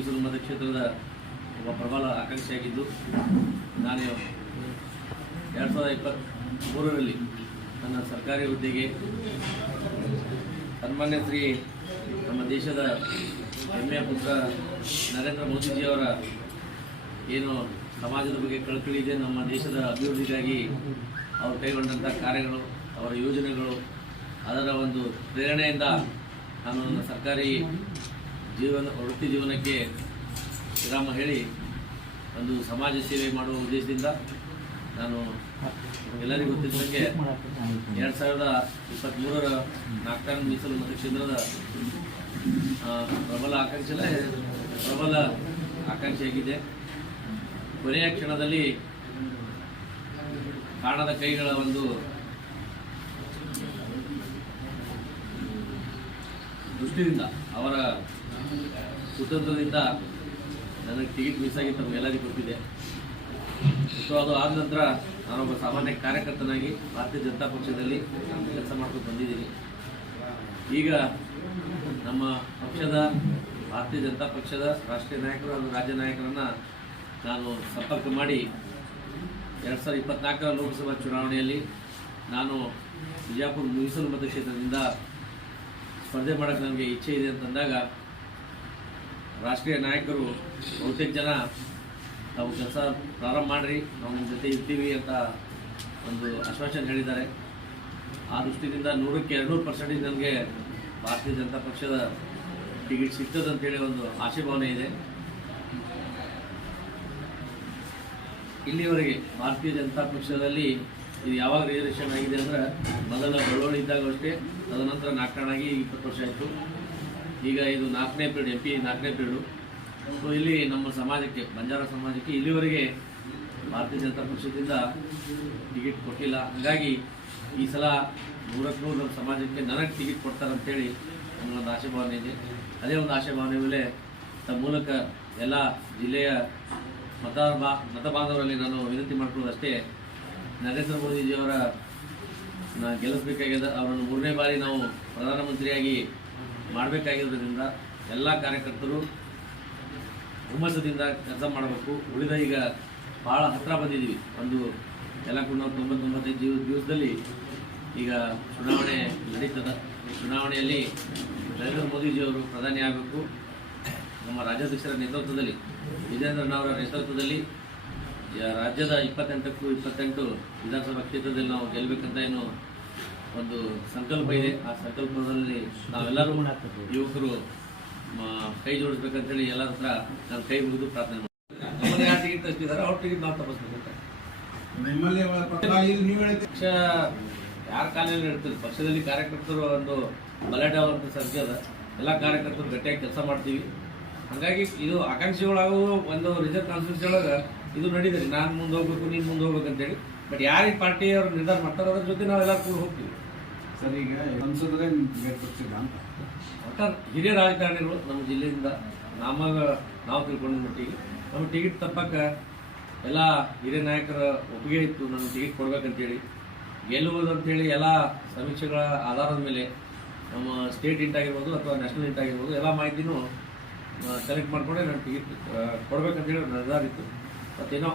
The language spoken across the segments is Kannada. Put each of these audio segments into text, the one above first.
ಮೀಸಲು ಮತಕ್ಷೇತ್ರದ ಒಬ್ಬ ಪ್ರಬಲ ಆಕಾಂಕ್ಷಿಯಾಗಿದ್ದು ನಾನು 2023ರಲ್ಲಿ ನನ್ನ ಸರ್ಕಾರಿ ಹುದ್ದೆಗೆ ಸನ್ಮಾನ್ಯ ಶ್ರೀ ನಮ್ಮ ದೇಶದ ಹೆಮ್ಮೆಯ ಪುತ್ರ ನರೇಂದ್ರ ಮೋದಿಜಿಯವರ ಏನು ಸಮಾಜದ ಬಗ್ಗೆ ಕಳಕಳಿ ಇದೆ, ನಮ್ಮ ದೇಶದ ಅಭಿವೃದ್ಧಿಗಾಗಿ ಅವರು ಕೈಗೊಂಡಂಥ ಕಾರ್ಯಗಳು, ಅವರ ಯೋಜನೆಗಳು, ಅದರ ಒಂದು ಪ್ರೇರಣೆಯಿಂದ ನಾನು ನನ್ನ ಸರ್ಕಾರಿ ವೃತ್ತಿ ಜೀವನಕ್ಕೆ ವಿರಾಮ ಹೇಳಿ ಒಂದು ಸಮಾಜ ಸೇವೆ ಮಾಡುವ ಉದ್ದೇಶದಿಂದ ನಾನು ಎಲ್ಲರಿಗೂ ಗೊತ್ತಿದ್ದಂಗೆ 2023ರ ನಾಗ್ಠಾಣ ಮೀಸಲು ಮತಕ್ಷೇತ್ರದ ಪ್ರಬಲ ಆಕಾಂಕ್ಷಿಯಾಗಿದೆ. ಕೊನೆಯ ಕ್ಷಣದಲ್ಲಿ ಕಾಣದ ಕೈಗಳ ಒಂದು ದೃಷ್ಟಿಯಿಂದ, ಅವರ ಕುತಂತ್ರದಿಂದ ನನಗೆ ಟಿಕೆಟ್ ಮಿಸ್ ಆಗಿ ತಮಗೆಲ್ಲರಿಗೂ ಗೊತ್ತಿದೆ. ಸೊ ಅದು ಆದ ನಂತರ ನಾನೊಬ್ಬ ಸಾಮಾನ್ಯ ಕಾರ್ಯಕರ್ತನಾಗಿ ಭಾರತೀಯ ಜನತಾ ಪಕ್ಷದಲ್ಲಿ ನಾನು ಕೆಲಸ ಮಾಡ್ಕೊಂಡು ಬಂದಿದ್ದೀನಿ. ಈಗ ನಮ್ಮ ಪಕ್ಷದ ಭಾರತೀಯ ಜನತಾ ಪಕ್ಷದ ರಾಷ್ಟ್ರೀಯ ನಾಯಕರು ಹಾಗೂ ರಾಜ್ಯ ನಾಯಕರನ್ನು ನಾನು ಸಂಪರ್ಕ ಮಾಡಿ 2024ರ ಲೋಕಸಭಾ ಚುನಾವಣೆಯಲ್ಲಿ ನಾನು ಬಿಜಾಪುರ ಮೀಸಲು ಮತಕ್ಷೇತ್ರದಿಂದ ಸ್ಪರ್ಧೆ ಮಾಡೋಕ್ಕೆ ನನಗೆ ಇಚ್ಛೆ ಇದೆ ಅಂತಂದಾಗ ರಾಷ್ಟ್ರೀಯ ನಾಯಕರು ಬಹುತೇಕ ಜನ ತಾವು ಕೆಲಸ ಪ್ರಾರಂಭ ಮಾಡಿರಿ, ನಾವು ನಿಮ್ಮ ಜೊತೆ ಇರ್ತೀವಿ ಅಂತ ಒಂದು ಆಶ್ವಾಸನೆ ಹೇಳಿದ್ದಾರೆ. ಆ ದೃಷ್ಟಿಯಿಂದ 100ಕ್ಕೆ 200% ನನಗೆ ಭಾರತೀಯ ಜನತಾ ಪಕ್ಷದ ಟಿಕೆಟ್ ಸಿಗ್ತದಂತೇಳಿ ಒಂದು ಆಶಾಭಾವನೆ ಇದೆ. ಇಲ್ಲಿವರೆಗೆ ಭಾರತೀಯ ಜನತಾ ಪಕ್ಷದಲ್ಲಿ ಇದು ಯಾವಾಗ ರಿಸರ್ವೇಷನ್ ಆಗಿದೆ ಅಂದರೆ ಮೊದಲ ಬಳ್ಳವಳ್ಳಿ ಇದ್ದಾಗ ಅಷ್ಟೇ, ತದನಂತರ ನಾಗ್ಠಾಣಾಗಿ 20 ವರ್ಷ ಆಯಿತು. ಈಗ ಇದು 4ನೇ ಪೀರಿಯಡ್, MP 4ನೇ ಪೀರಿಯಡು. ಸೊ ಇಲ್ಲಿ ನಮ್ಮ ಸಮಾಜಕ್ಕೆ, ಬಂಜಾರ ಸಮಾಜಕ್ಕೆ ಇಲ್ಲಿವರೆಗೆ ಭಾರತೀಯ ಜನತಾ ಪಕ್ಷದಿಂದ ಟಿಕೆಟ್ ಕೊಟ್ಟಿಲ್ಲ. ಹಾಗಾಗಿ ಈ ಸಲ 100ಕ್ಕೆ 100 ನಮ್ಮ ಸಮಾಜಕ್ಕೆ ನನಗೆ ಟಿಕೆಟ್ ಕೊಡ್ತಾರಂತೇಳಿ ನಮಗೊಂದು ಆಶಾಭಾವನೆ ಇದೆ. ಅದೇ ಒಂದು ಆಶಾಭಾವನೆ ಮೇಲೆ ತಮ್ಮ ಮೂಲಕ ಎಲ್ಲ ಜಿಲ್ಲೆಯ ಮತ ಬಾಂಧವರಲ್ಲಿ ನಾನು ವಿನಂತಿ ಮಾಡ್ಕೊಳ್ಳೋದಷ್ಟೇ, ನರೇಂದ್ರ ಮೋದಿಜಿಯವರ ಗೆಲ್ಲಿಸಬೇಕಾಗಿದೆ. ಅವರನ್ನು 3ನೇ ಬಾರಿ ನಾವು ಪ್ರಧಾನಮಂತ್ರಿಯಾಗಿ ಮಾಡಬೇಕಾಗಿರೋದ್ರಿಂದ ಎಲ್ಲ ಕಾರ್ಯಕರ್ತರು ಹುಮ್ಮಸದಿಂದ ಕೆಲಸ ಮಾಡಬೇಕು. ಉಳಿದ ಈಗ ಭಾಳ ಹತ್ತಿರ ಬಂದಿದ್ದೀವಿ, ಒಂದು ಎಲ್ಲ ಕೂಡ ನಾವು 90-95 ದಿವಸದಲ್ಲಿ ಈಗ ಚುನಾವಣೆ ನಡೀತದೆ. ಈ ಚುನಾವಣೆಯಲ್ಲಿ ನರೇಂದ್ರ ಮೋದಿಜಿಯವರು ಪ್ರಧಾನಿ ಆಗಬೇಕು. ನಮ್ಮ ರಾಜ್ಯಾಧ್ಯಕ್ಷರ ನೇತೃತ್ವದಲ್ಲಿ, ವಿಜೇಂದ್ರನವರ ನೇತೃತ್ವದಲ್ಲಿ ರಾಜ್ಯದ 28ಕ್ಕೂ 28 ವಿಧಾನಸಭಾ ಕ್ಷೇತ್ರದಲ್ಲಿ ನಾವು ಗೆಲ್ಲಬೇಕಂತ ಏನು ಒಂದು ಸಂಕಲ್ಪ ಇದೆ. ಆ ಸಂಕಲ್ಪದಲ್ಲಿ ನಾವೆಲ್ಲರೂ ಯುವಕರು ಕೈ ಜೋಡಿಸ್ಬೇಕಂತೇಳಿ ಎಲ್ಲರ ಹತ್ರ ನಾನು ಕೈ ಮುಗಿದು ಪ್ರಾರ್ಥನೆ ಮಾಡ್ತೀನಿ. ನಮ್ಮಲ್ಲಿ ಯಾರು ಟಿಕೆಟ್ ತರಿಸ್ತಿದ್ದಾರೆ ಅವ್ರ ಟಿಕೆಟ್ ನಾವು ತಪ್ಪಿಸ್ಬೇಕು. ಪಕ್ಷ ಯಾರ ಕಾಲದಲ್ಲಿ ಇರ್ತೀವಿ, ಪಕ್ಷದಲ್ಲಿ ಕಾರ್ಯಕರ್ತರು ಒಂದು ಬಲಾಢ್ಯವಂತ ಸಂಖ್ಯೆ ಅದ. ಎಲ್ಲ ಕಾರ್ಯಕರ್ತರು ಗಟ್ಟಿಯಾಗಿ ಕೆಲಸ ಮಾಡ್ತೀವಿ. ಹಾಗಾಗಿ ಇದು ಆಕಾಂಕ್ಷಿಗಳಾಗೂ ಒಂದು ರಿಸರ್ವ್ ಕಾನ್ಸ್ಟಿಟ್ಯೂನ್ಸಿ ಒಳಗೆ ಇದು ನಡೀತದೆ, ನಾನು ಮುಂದೆ ಹೋಗ್ಬೇಕು, ನೀನು ಮುಂದೆ ಹೋಗ್ಬೇಕು ಅಂತೇಳಿ. ಬಟ್ ಯಾರಿಗೆ ಪಾರ್ಟಿಯವರು ನಿರ್ಧಾರ ಮಾಡ್ತಾರೆ ಅದ್ರ ಜೊತೆ ನಾವೆಲ್ಲರೂ ಕೂಡ ಹೋಗ್ತೀವಿ. ಸರ್, ಈಗ ಸಂಸದರೇ ಒಟ್ಟಾರೆ ಹಿರಿಯ ರಾಜಕಾರಣಿಗಳು ನಮ್ಮ ಜಿಲ್ಲೆಯಿಂದ ನಾವು ತಿಳ್ಕೊಂಡ ಮಟ್ಟಿಗೆ ನಮ್ಮ ಟಿಕೆಟ್ ತಪ್ಪಕ್ಕೆ ಎಲ್ಲ ಹಿರಿಯ ನಾಯಕರ ಒಪ್ಪಿಗೆ ಇತ್ತು, ನಮಗೆ ಟಿಕೆಟ್ ಕೊಡ್ಬೇಕಂತೇಳಿ. ಗೆಲ್ಲುವುದು ಅಂತೇಳಿ ಎಲ್ಲ ಸಮೀಕ್ಷೆಗಳ ಆಧಾರದ ಮೇಲೆ ನಮ್ಮ ಸ್ಟೇಟ್ ಇಂಟ್ ಆಗಿರ್ಬೋದು ಅಥವಾ ನ್ಯಾಷನಲ್ ಇಂಟ್ ಆಗಿರ್ಬೋದು ಎಲ್ಲ ಮಾಹಿತಿನೂ ಕಲೆಕ್ಟ್ ಮಾಡಿಕೊಂಡೆ ನಾನು ಟಿಕೆಟ್ ಕೊಡ್ಬೇಕಂತೇಳಿ ನಿರ್ಧಾರ ಇತ್ತು. ಮತ್ತೇನೋ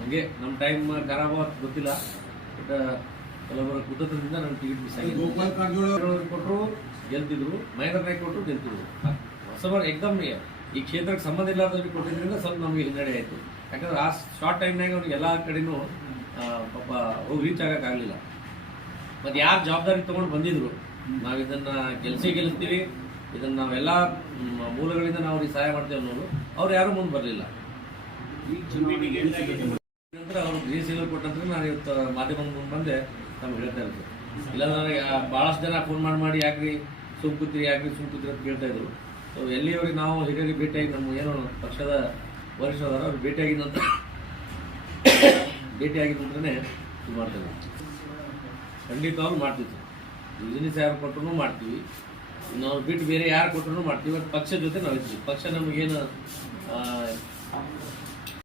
ಹಂಗೆ ನಮ್ಮ ಟೈಮ್ ಖರಾಬ್ ಗೊತ್ತಿಲ್ಲ, ಬಟ್ ಕೆಲವೊಬ್ಬರ ಕುತಂತ್ರದಿಂದ ನನ್ನ ಟಿಕೆಟ್ ಮಿಸ್ ಆಗಿದೆ. ಕೊಟ್ಟರು ಗೆಲ್ತಿದ್ರು, ಮಹೇಂದ್ರ ನಾಯ್ಕ ಕೊಟ್ಟರು ಗೆಲ್ತಿದ್ರು. ಹೊಸಬರು ಏಕದಮ್ ಈ ಕ್ಷೇತ್ರಕ್ಕೆ ಸಂಬಂಧ ಇಲ್ಲದವ್ರಿಗೆ ಕೊಟ್ಟಿದ್ದರಿಂದ ಸ್ವಲ್ಪ ನಮಗೆ ಹಿನ್ನಡೆ ಆಯಿತು. ಯಾಕಂದ್ರೆ ಆ ಶಾರ್ಟ್ ಟೈಮ್ನಾಗ ಅವ್ರಿಗೆ ಎಲ್ಲ ಕಡೆನೂ ಪಾಪ ಹೋಗಿ ರೀಚ್ ಆಗೋಕ್ಕಾಗಲಿಲ್ಲ. ಮತ್ತು ಯಾರು ಜವಾಬ್ದಾರಿ ತೊಗೊಂಡು ಬಂದಿದ್ರು, ನಾವು ಇದನ್ನು ಗೆಲ್ಲಿಸ್ತೀವಿ, ಇದನ್ನು ನಾವೆಲ್ಲ ಮೂಲಗಳಿಂದ ನಾವು ಅವ್ರಿಗೆ ಸಹಾಯ ಮಾಡ್ತೇವೆ ಅನ್ನೋದು, ಅವ್ರು ಯಾರೂ ಮುಂದೆ ಬರಲಿಲ್ಲ. ನಂತರ ಅವರು GST ಕೊಟ್ಟಂದ್ರೆ ನಾನು ಇವತ್ತು ಮಾಧ್ಯಮ ಮುಂದೆ ಬಂದೆ ನಮ್ಗೆ ಹೇಳ್ತಾ ಇರೋದು. ಇಲ್ಲಾಂದ್ರೆ ನನಗೆ ಭಾಳಷ್ಟು ಜನ ಫೋನ್ ಮಾಡಿ ಯಾಕ್ರಿ ಸುಮ್ಕೂತ್ರಿ ಅಂತ ಕೇಳ್ತಾ ಇದ್ರು. ಸೊ ಎಲ್ಲಿಯವರೆಗೆ ನಾವು ಹಿರಿಯರಿಗೆ ಭೇಟಿಯಾಗಿ ನಮ್ಮ ಏನು ಪಕ್ಷದ ವರಿಷ್ಠರಾದ ಅವ್ರು ಭೇಟಿಯಾಗಿದ್ದ ನಂತರನೇ ಇದು ಮಾಡ್ತೇವೆ. ಖಂಡಿತವಾಗ್ಲೂ ಮಾಡ್ತಿದ್ವಿ. ಯೋಜನೆ ಸಾಹೇಬ್ ಕೊಟ್ಟರು ಮಾಡ್ತೀವಿ, ನಾವು ಬಿಟ್ಟು ಬೇರೆ ಯಾರು ಕೊಟ್ಟರು ಮಾಡ್ತೀವಿ. ಬಟ್ ಪಕ್ಷದ ಜೊತೆ ನಾವು ಇರ್ತೀವಿ. ಪಕ್ಷ ನಮಗೇನು